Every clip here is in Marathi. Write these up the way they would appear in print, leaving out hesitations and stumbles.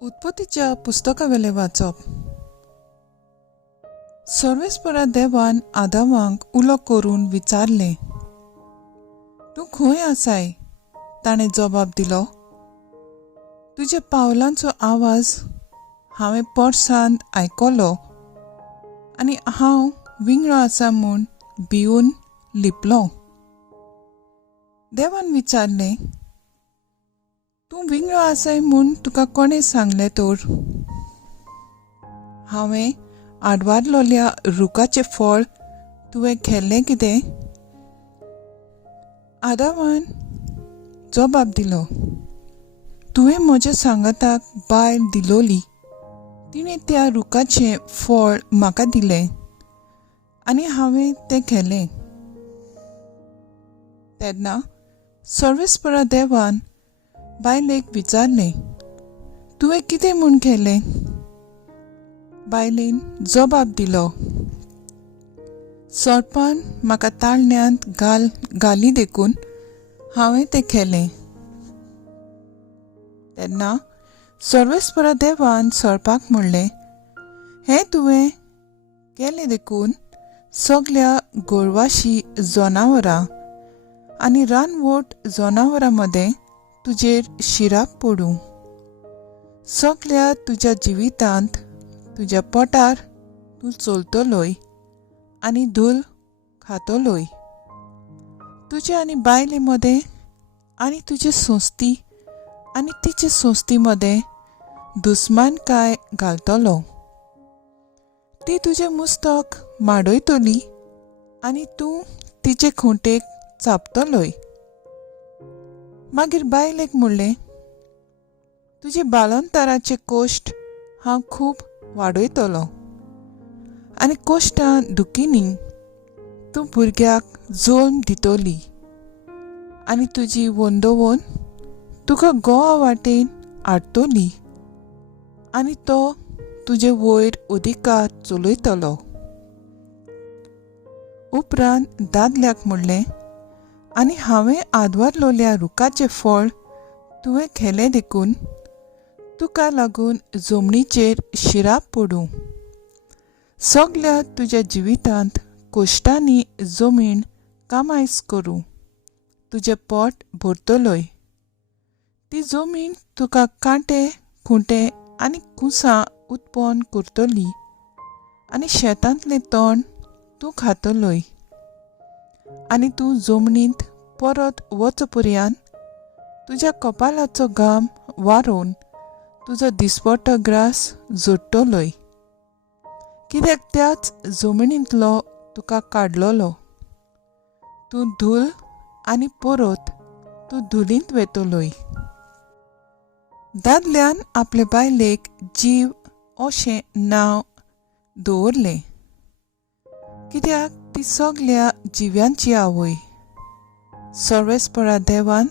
उत्पत्तीच्या पुस्तकावेले वाचप. सर्वेस्परा देवान आदामाक उलो करून विचारले, तूं खंय आसाय? ताणें जबाब दिलो, तुज्या पावलांचो आवाज हांवें पडसाद आयकलो आनी हांव विंगडो आसा म्हूण भिवून लिपलो. देवान विचारलें, तूं विंगडो आसाय म्हूण तुका कोणें सांगलें तर? हांवें आडवारलोल्या रुखाचें फळ तुवें खेल्लें कितें? आदामान जबाब दिलो, तुवें म्हज्या सांगाताक बायल दिलोली. तिणें त्या रुखाचें फळ म्हाका दिलें आनी हांवें तें खेलें. तेन्ना सर्वेस्परा देवान बायलेक विचारलें, तुवें कितें म्हूण केलें? बायलेन जबाब दिलो, सर्पान म्हाका ताळण्यांत घाली देखून हांवें तें केलें. तेन्ना सर्वेस्परा देवान सर्पाक म्हणलें, हें तुवें केलें देखून सगळ्या गोरवाशी जनावरां आनी रानवट जनावरां मदें तुजेर शिराक पडूं. सगळ्या तुज्या जिवितांत तुज्या पोटार तूं चलतलोय आनी धूल खातलोय. तुजे आनी बायले मदें आनी तुजे सोंस्ती आनी तिचे सोंस्ती मदें दुस्मानकाय घालतलो. ती तुजें मस्तक माडयतली आनी तूं तिचे खुंटेक चापतलोय. मागीर बायलेक म्हणलें, तुजे बाळंतराचे कोश्ट हांव खूब वाडयतलो आनी कोश्टां दुखीनी तूं भुरग्याक जल्म दितली आनी तुजी वंदोवण तुका घोवा वाटेन हाडटली आनी तो तुजे वयर उदिकात चलयतलो. उपरांत दादल्याक म्हणलें, आनी हांवें आदवरलोल्या रुखाचें फळ तुवें खेलें देखून तुका लागून जमनीचेर शिराक पडूं. सगळ्या तुज्या जिवितांत कोश्टांनी जमीन कामायज करूं तुजें पोट भरतलोय. ती जमीन तुका कांटे खुंटे आनी कुसां उत्पन्न करतली आनी शेतांतलें तण तूं खातलोय. आनी तूं जमनींत परत वचपर्यंत तुज्या कपालाचो घाम वारोवन तुजो दिसपट्टो ग्रास जोडटलोय, कित्याक त्याच जमनींतलो तुका काडलोलो. तूं धूल आनी परत तूं धुलींत वेतलोय. दादल्यान आपले बायलेक जीव अशें नांव दवरलें, कित्याक ती सगळ्या जिव्यांची आवय. सर्वेस्परा देवान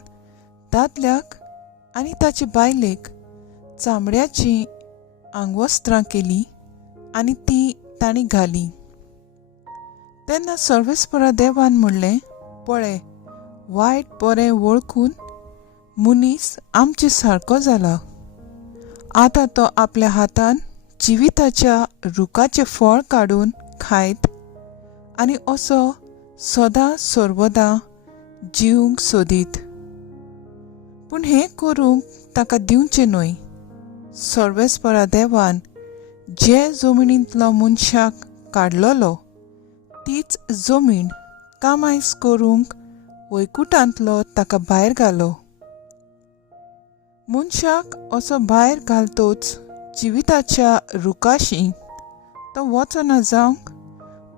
दादल्याक आनी ताचे बायलेक चामड्याची आंगवस्त्रां केलीं आनी ती तांणी घालीं. तेन्ना सर्वेस्परा देवान म्हणलें, पळय, वायट बरें वळखून मनीस आमचे सारको जाला. आतां तो आपल्या हातान जिविताच्या रुखाचें फळ काडून खायत आनी असो सदां सर्वदां जिवंक सोदीत. पूण हें करूंक ताका दिवचें न्हय. सर्वेस्परा देवान जे जमनींतलो मनशाक काडलोलो तीच जमीन कामायज करूंक वैकुंठांतलो ताका भायर घालो. मनशाक असो भायर घालतोच जिविताच्या रुखाशी तो वचना जावंक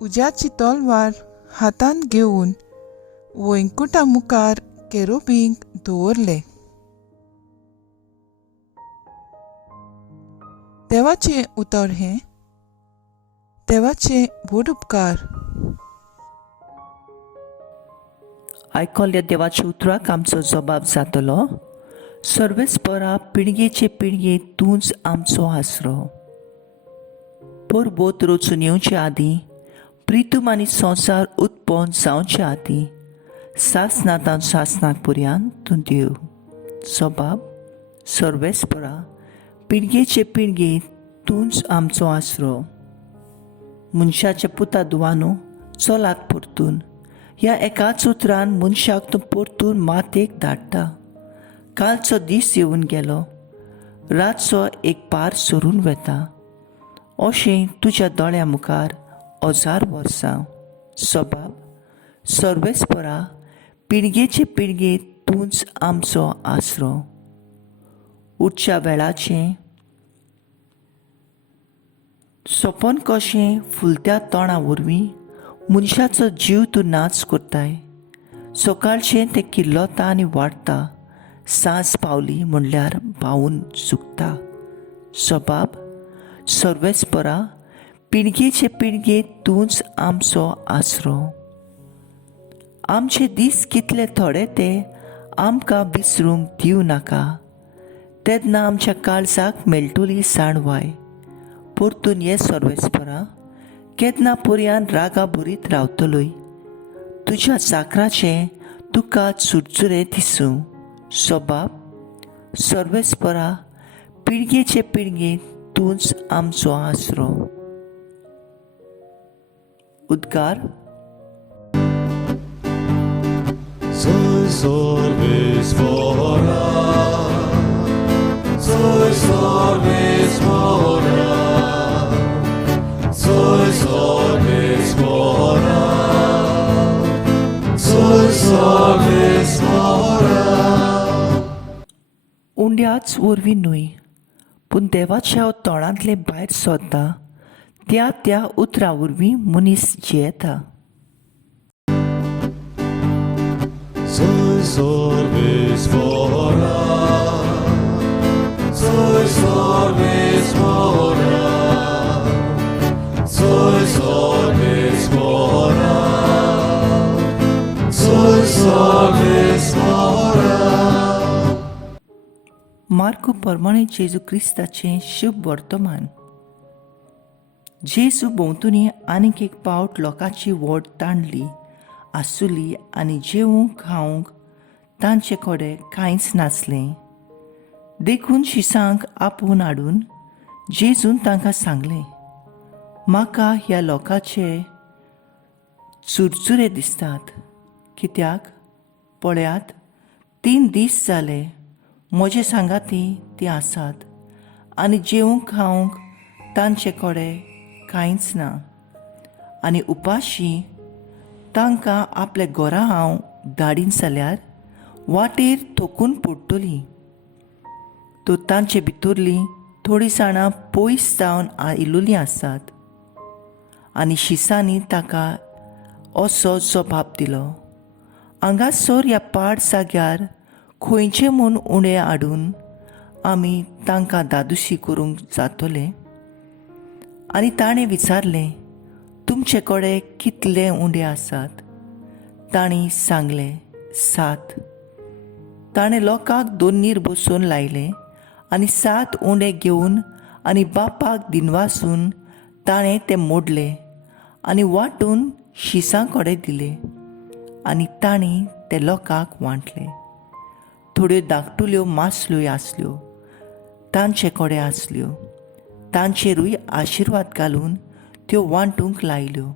उज्याची तलवार हातांत घेवन वैकुंठा मुखार केरुबींक दवरले. देवाचें उतर हें, देवाचे व्हड उपकार. आयकल्ल्या देवाच्या उतराक आमचो जबाब जातलो, सर्वेस्परा पिळगेचे पिळगे तूंच आमचो आसरो. पोरबोत रचून येवचे आदीं, प्रितूम आनी संवसार उत्पन्न जावचे आदीं, सासनांत पर्यंत तूं देव. जबाब सर्वेस्परा पिळगेचे पिळगे तूंच आमचो आसरो. मनशाच्या पुता दुवानो चलात परतून. ह्या एकाच उतरान मनशाक तूं परतून मातेक धाडटा. कालचो दीस येवन गेलो, रातचो एक पार सरून वता. अशें तुज्या दोळ्या मुखार 1000 वर्सां. सबाब, सर्वेस्परा, पिळगेचे पिळगे तूंच आमचो आसरो. उठच्या वेळाचें सोंपोन कशें फुलत्या तोंडा वरवीं मनशाचो जीव तूं नाच करताय. सकाळचें तें किल्लोता आनी वाडटा. सांज पावली म्हणल्यार भावून चुकता. सबाब, सर्वेस्परा, पिळगेचे पिळगे तूंच आमचो आसरो. आमचे दीस कितले थोडे ते आमकां विसरूंक दिवं नाका. तेन्ना आमच्या काळजाक मेळटली साणवाय. परतून ये सर्वेस्परा, केन्ना पर्यान रागा बरीत रावतलोय. तुज्या चाकराचें तुका चुरचुरे दिसूं. सबाब, सर्वेस्परा, पिळगेचे पिळगे तूंच आमचो आसरो. उद्गार. Soy Sorvespora, soy Sorvespora, soy Sorvespora, soy Sorvespora. उंड्याच वरवीं न्हय, पूण देवाच्या तोंडांतले भायर सोदता त्या त्या उतरां वरवीं मनीस जियेता. Soy Sorvespora, soy Sorvespora, soy Sorvespora, soy Sorvespora. Mark प्रमाणे जेजू क्रिस्ताचें शुभ वर्तमान. जेजू भोंवतणी आनीक एक पावट लोकांची वोट ताणली आसुली आनी जेवूंक खावंक तांचे कडेन कांयच नासलें. देखून शिसांक आपोवन हाडून जेजून तांकां सांगलें, म्हाका ह्या लोकांचे चुरचुरे दिसतात. कित्याक पळयात, 3 दीस जाले म्हजे सांगाती ती आसात आनी जेवूंक खावंक तांचे कडेन कांयच ना. आनी उपाशी तांकां आपल्या घरा हांव धाडीन जाल्यार वाटेर थोकून पडटलीं. तो तांचे भितरलीं थोडीं जाणां पयस जावन आयिल्लीं आसात. आनी शिसांनी ताका असो जबाब दिलो, हांगासर ह्या पाड जाग्यार खंयचे म्हूण उणें हाडून आमी तांकां दादुशी करूंक जातले. आनी ताणें विचारलें, तुमचे कडेन कितले उंडे आसात? तांणी सांगलें, 7. ताणें लोकांक दोनीर बसोवन लायले आनी 7 उंडे घेवन आनी बापाक दिनवासून ताणें ते मोडले आनी वांटून शिसां कडेन दिले आनी तांणी ते लोकांक वांटले. थोड्यो धाकटुल्यो मासल्योय आसल्यो तांचे कडेन आसल्यो. तांचेरूय आशिर्वाद घालून त्यो वांटूंक लायल्यो.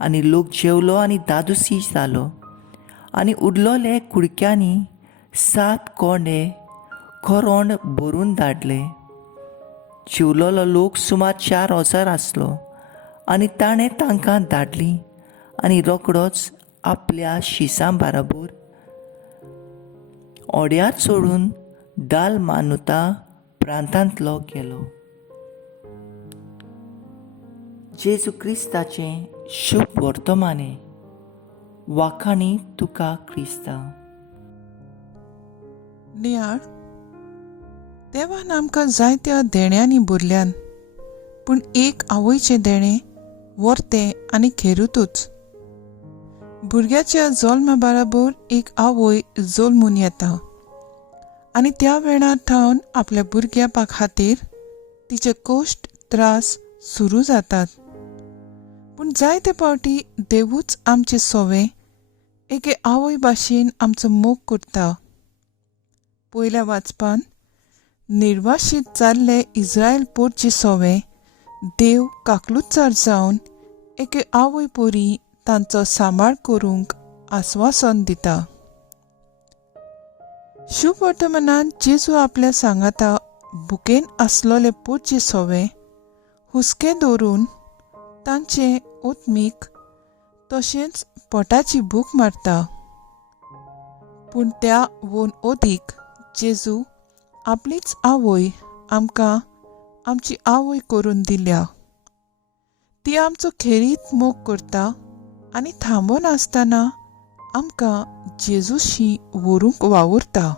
आनी लोक जेवलो आनी दादुसी जालो. आनी उरलोले कुडक्यांनी 7 कोंडे खोरोंड भरून धाडले. जेवलोलो लोक सुमार 4000 आसलो. आनी ताणें तांकां धाडलीं आनी रोकडोच आपल्या शिसां बाराबर ओड्यार चडून दालमानुता प्रांतांतलो गेलो. जेजू क्रिस्ताचें शुभ वर्तमाने. वाखाणी तुका क्रिस्ता. नियाळ, देवान आमकां जायत्या देण्यांनी भरल्यान, पूण एक आवयचें देणें वर्तें आनी खेरूतूच. भुरग्याच्या जल्मा बराबर एक आवय जल्मून येता आनी त्या वेळार ठावन आपल्या भुरग्या खातीर तिचे कश्ट त्रास सुरू जातात. पूण जायते फावटी देवूच आमचे सोवे एके आवय भाशेन आमचो मोग करता. पयल्या वाचपान निर्वाशीत जाल्ले इस्रायल पोरची सोवे देव काकलुचार जावन एके आवय पोरी तांचो सांबाळ करूंक आस्वासन दिता. शुभ वर्तमानांत जेजू आपल्या सांगाता भुकेन आसलोले पोरची सोवे हुस्के दवरून तांचे ओतमीक तशेंच पोटाची भूक मारता. पूण त्या वोन ओदीक जेजू आपलीच आवय आमकां आमची आवय करून दिल्या. ती आमचो खेरीत मोग करता आनी थांबोन आसतना आमकां जेजूशी व्हरूंक वावुरता.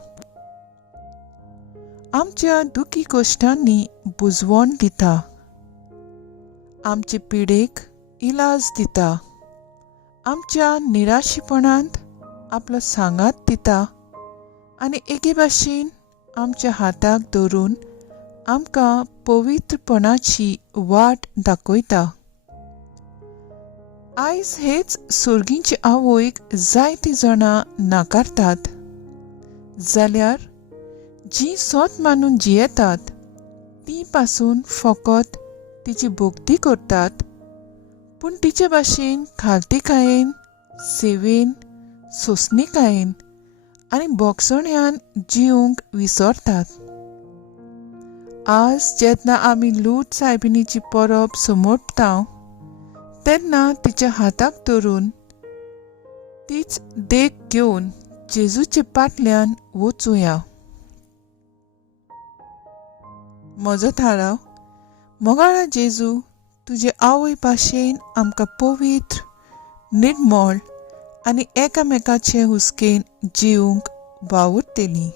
आमच्या दुखी गोश्टांनी बुजवण दिता. आमचे पिडेक इलाज दिता. आमच्या निराशीपणांत आपलो सांगात दिता आनी एके भाशेन आमच्या हाताक धरून आमकां पवित्रपणाची वाट दाखयता. आयज हेच सुर्गींचे आवयक जायतीं जाणां नाकारतात. जाल्यार जी सोत मानून जियेतात ती पासून फकत तिची भोगती करतात, पूण तिचे भाशेन खालतीकायेन, सेवेन, सोंसणीकायेन आनी बोगसण्यान जिवंक विसरतात. आज जेन्ना आमी लूट सायबिणीची परब सोमोपता तेन्ना तिच्या हाताक धरून तीच देख घेवन जेजूचे पाटल्यान वचूया. म्हजो थाराव, मोगाळा जेजू, तुजे आवय भाशेन आमकां पवित्र, निर्मळ आनी एकामेकाचे हुस्केन जिवंक वावुरतेली.